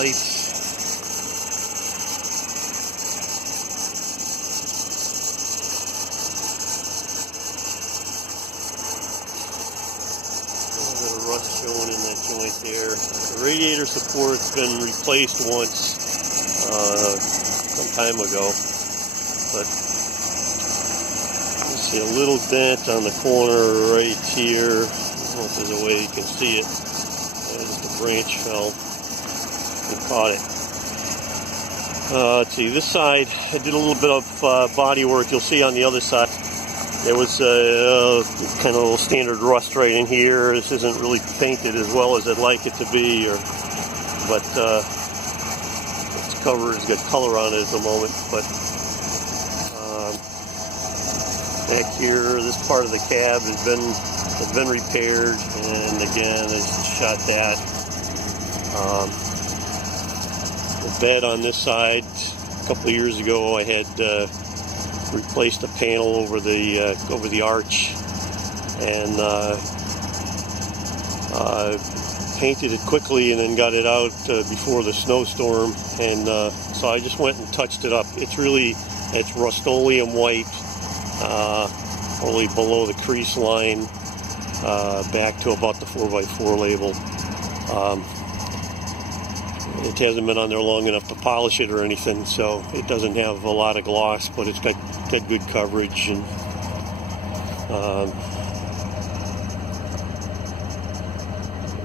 lights. A little bit of rust showing in that joint there. The radiator support's been replaced once some time ago, but you see a little dent on the corner right here. I don't know if there's a way you can see it. Just a branch fell and caught it. Let's see, this side, I did a little bit of body work. You'll see on the other side, there was kind of a little standard rust right in here. This isn't really painted as well as I'd like it to be, but it's covered, it's got color on it at the moment. But back here, this part of the cab has been repaired, and again, has shot that. The bed on this side, a couple of years ago, I had replaced a panel over the arch, and painted it quickly, and then got it out before the snowstorm. And so I just went and touched it up. It's Rust-Oleum white, only below the crease line, back to about the 4x4 label. It hasn't been on there long enough to polish it or anything, so it doesn't have a lot of gloss, but it's got good coverage. And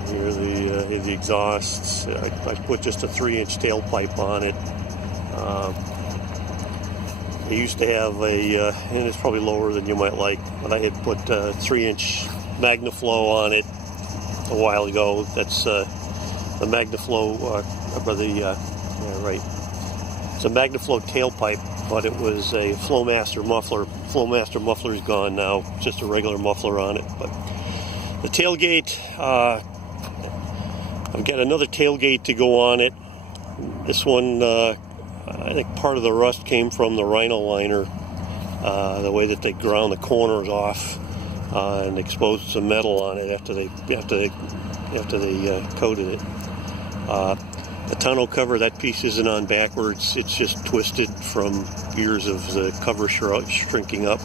here are the exhausts. I put just a 3-inch tailpipe on it. I used to have and it's probably lower than you might like, but I had put a 3-inch MagnaFlow on it a while ago. That's the MagnaFlow, right. It's a MagnaFlow tailpipe, but it was a Flowmaster muffler. Flowmaster muffler's gone now, just a regular muffler on it. But the tailgate, I've got another tailgate to go on it. This one, I think part of the rust came from the Rhino liner, the way that they ground the corners off and exposed some metal on it after they coated it. The tonneau cover, that piece isn't on backwards. It's just twisted from years of the cover shrinking up,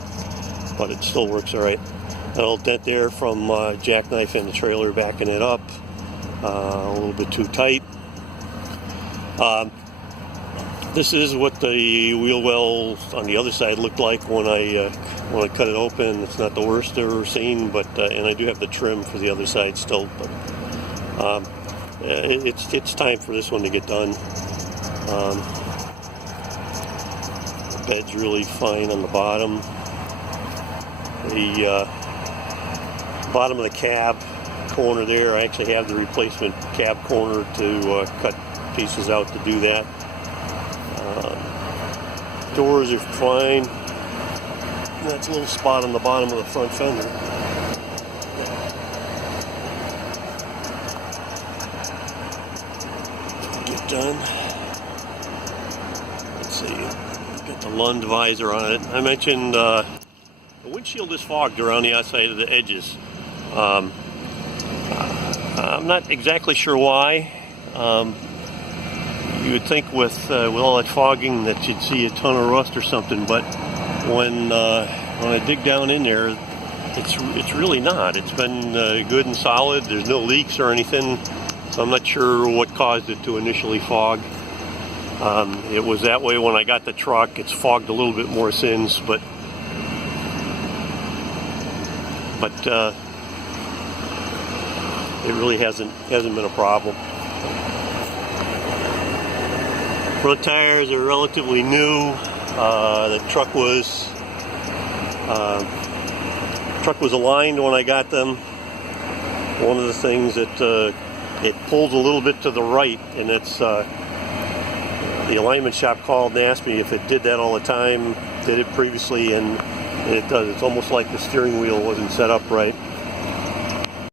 but it still works all right. A little dent there from jackknife in the trailer backing it up, a little bit too tight. This is what the wheel well on the other side looked like when I cut it open. It's not the worst I've ever seen, but and I do have the trim for the other side still. But it's time for this one to get done. The bed's really fine on the bottom. The bottom of the cab corner there, I actually have the replacement cab corner to cut pieces out to do that. Doors are fine. That's a little spot on the bottom of the front fender. Get done. Let's see. Got the Lund visor on it. I mentioned the windshield is fogged around the outside of the edges. I'm not exactly sure why. You would think with all that fogging that you'd see a ton of rust or something, but when I dig down in there, it's really not. It's been good and solid. There's no leaks or anything, so I'm not sure what caused it to initially fog. It was that way when I got the truck. It's fogged a little bit more since, but it really hasn't been a problem. Front tires are relatively new. The truck was aligned when I got them. One of the things that it pulled a little bit to the right, and it's the alignment shop called and asked me if it did that all the time, did it previously, and it does. It's almost like the steering wheel wasn't set up right.